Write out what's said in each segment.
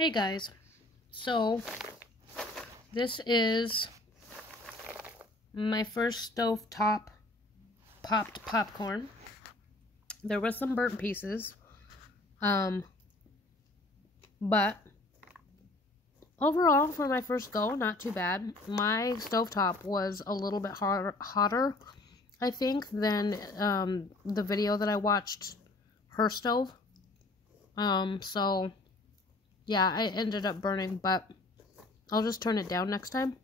Hey guys, so this is my first stovetop popped popcorn. There were some burnt pieces, but overall for my first go, not too bad. My stovetop was a little bit hotter, I think, than the video that I watched, her stove. So yeah, I ended up burning, but I'll just turn it down next time.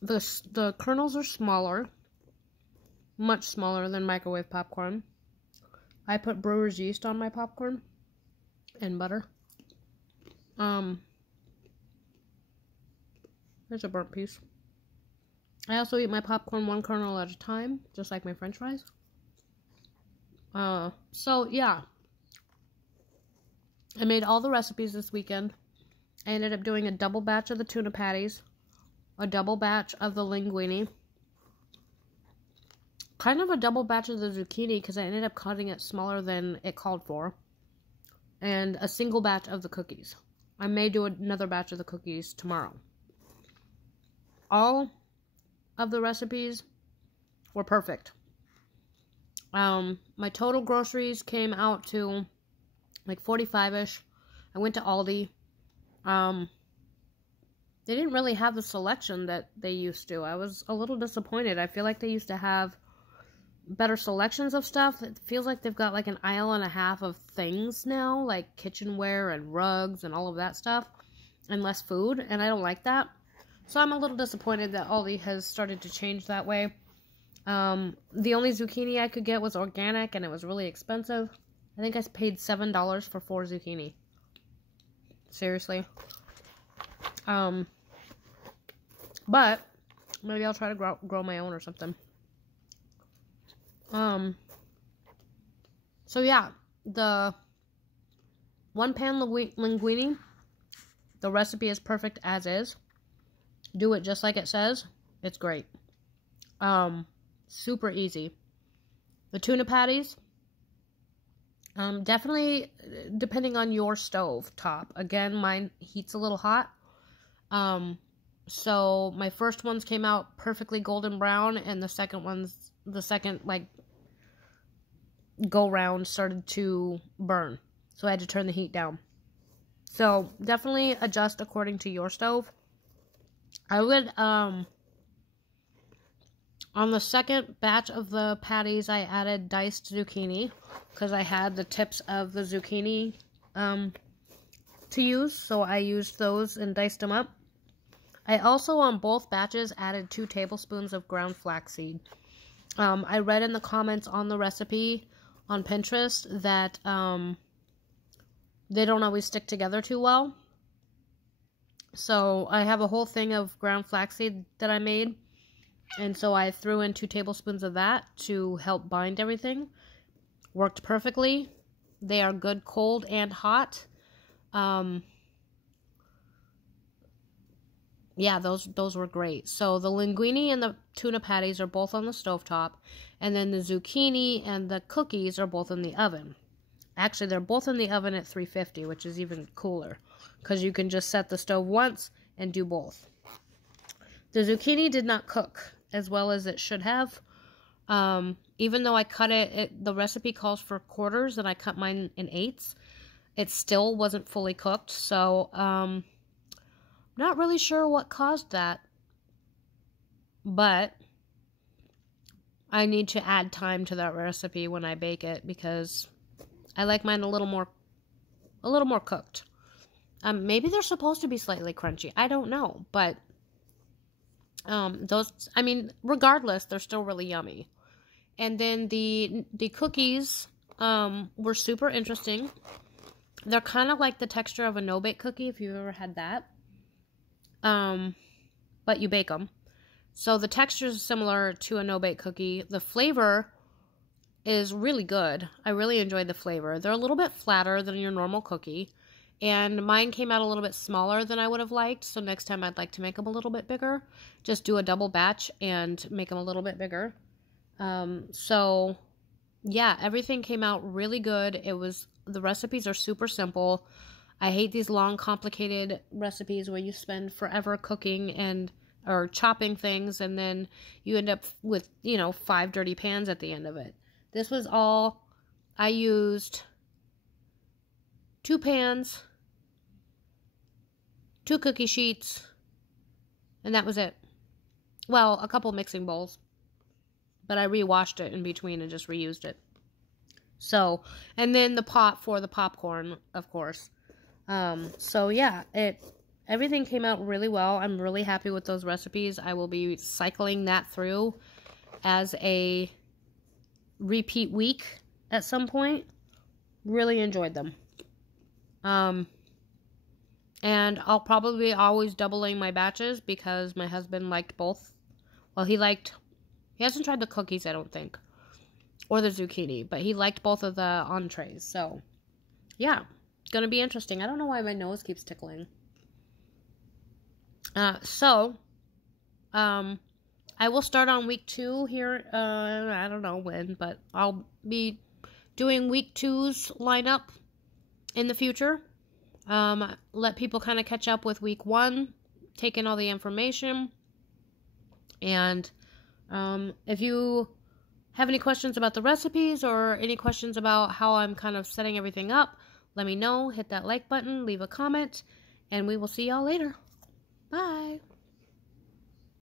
The kernels are smaller, much smaller than microwave popcorn. I put brewer's yeast on my popcorn and butter. There's a burnt piece. I also eat my popcorn one kernel at a time, just like my french fries. So yeah. I made all the recipes this weekend. I ended up doing a double batch of the tuna patties, a double batch of the linguine, kind of a double batch of the zucchini because I ended up cutting it smaller than it called for, and a single batch of the cookies. I may do another batch of the cookies tomorrow. All of the recipes were perfect. My total groceries came out to like 45-ish. I went to Aldi. They didn't really have the selection that they used to. I was a little disappointed. I feel like they used to have better selections of stuff. It feels like they've got like an aisle and a half of things now, like kitchenware and rugs and all of that stuff, and less food, and I don't like that. So I'm a little disappointed that Aldi has started to change that way. The only zucchini I could get was organic, and it was really expensive. I think I paid $7 for 4 zucchini. Seriously. But maybe I'll try to grow my own or something. So yeah, the one pan linguine, the recipe is perfect as is. Do it just like it says. It's great. Super easy. The tuna patties, definitely depending on your stove top. Again, mine heats a little hot. So my first ones came out perfectly golden brown, and the second like go round started to burn. So I had to turn the heat down. So definitely adjust according to your stove. I would, on the second batch of the patties, I added diced zucchini because I had the tips of the zucchini to use, so I used those and diced them up. I also, on both batches, added 2 tablespoons of ground flaxseed. I read in the comments on the recipe on Pinterest that they don't always stick together too well. So I have a whole thing of ground flaxseed that I made, and so I threw in 2 tablespoons of that to help bind everything. Worked perfectly. They are good cold and hot. Yeah, those were great. So the linguine and the tuna patties are both on the stovetop, and then the zucchini and the cookies are both in the oven. Actually, they're both in the oven at 350, which is even cooler, because you can just set the stove once and do both. The zucchini did not cook as well as it should have. Even though I cut it, the recipe calls for quarters, and I cut mine in 8ths. It still wasn't fully cooked, so not really sure what caused that, but I need to add time to that recipe when I bake it because I like mine a little more cooked. Maybe they're supposed to be slightly crunchy. I don't know, but I mean, regardless, they're still really yummy. And then the cookies were super interesting. They're kind of like the texture of a no-bake cookie, if you've ever had that. But you bake them. So the texture is similar to a no-bake cookie. The flavor is really good. I really enjoyed the flavor. They're a little bit flatter than your normal cookie. And mine came out a little bit smaller than I would have liked. So next time I'd like to make them a little bit bigger. Just do a double batch and make them a little bit bigger. So yeah, everything came out really good. The recipes are super simple. I hate these long, complicated recipes where you spend forever cooking or chopping things, and then you end up with, 5 dirty pans at the end of it. This was all, I used 2 pans, 2 cookie sheets, and that was it. Well, a couple mixing bowls, but I rewashed it in between and just reused it. So, and then the pot for the popcorn, of course. So yeah, everything came out really well. I'm really happy with those recipes. I will be cycling that through as a repeat week at some point. Really enjoyed them. And I'll probably be always doubling my batches because my husband liked both. Well, he hasn't tried the cookies, I don't think, or the zucchini, but he liked both of the entrees. So, yeah, it's going to be interesting. I don't know why my nose keeps tickling. I will start on week 2 here. I don't know when, but I'll be doing week 2's lineup in the future. Let people kind of catch up with week 1, take in all the information. And if you have any questions about the recipes or any questions about how I'm kind of setting everything up, let me know. Hit that like button, leave a comment, and we will see y'all later. Bye.